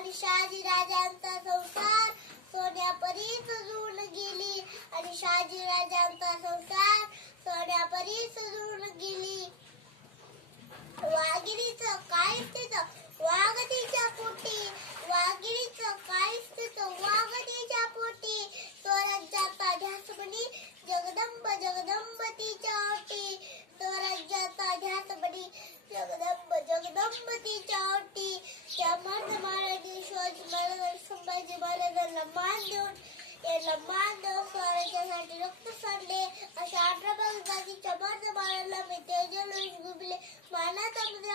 आणि शहाजीराजांचा संसार सोन्यापरी सजून गेली आणि शहाजीराजांचा संसार सोन्यापरी सजून गेली. वाघिणीचं काय स्थित वाघ तिच्या पोटी वाघिणीचं काय स्थित वाघ तिच्या पोटी स्वराज्याचा ध्यास बनी जगदंब जगदंब तिच्या ओटी स्वराज्याचा ध्यास बनी जगदंब जगदंब तिच्या ओटी. त्या महाराजांनी शिवाजी महाराज संभाजी महाराजांना मान देऊन स्वराज्यासाठी रक्त सांडले. अशा 18 जातीच्या महाराजांना मी तेजोलोष गुबले मानाचा मुद्रा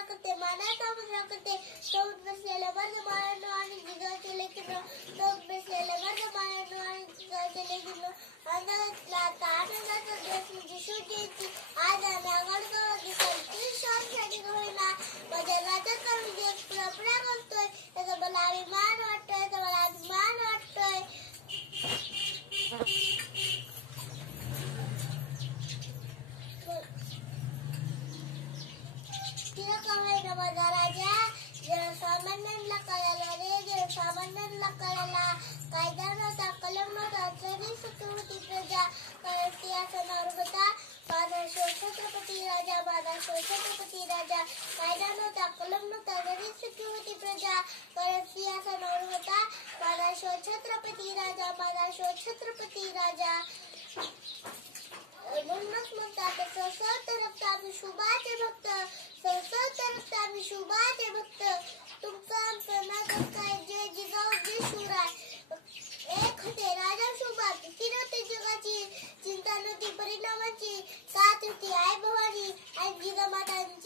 करते चौक बसलेल्या महाराजांनो आणि जिजाऊचे लेखन चौक बसलेल्या महाराजांनो आणि जिजाऊचे लेखन आनंदाचा दिवस म्हणजे शिवजयंती. आज आम्ही आगळगाव शांती होईना माझ्या राजाचा विजय पुरा करतोय. याचा मला अभिमान वाटतोय माझा राजा जनसामान्यांना कळाला रे जनसामान्यांना कळाला. कायदा नव्हता कलम नव्हता तरी सुखी होती प्रजा. सिंहासनावर होता माझा छत्रपती राजा छत्रपती राजा. कायदा नव्हता कलम नव्हता तरी सुखी होती प्रजा. सिंहासनावर होता माझा छत्रपती राजा. म्हणूनच म्हणतात संसद रक्त आम्ही शुभाचे भक्त तुमचं आमचं नातं काय जय जिजाऊ जय शिवराय. एक होते राजा शुभा भीती नव्हती जगाची चिंता नव्हती परिणामाची साथ होती आई भवानी आणि जिजामातांची.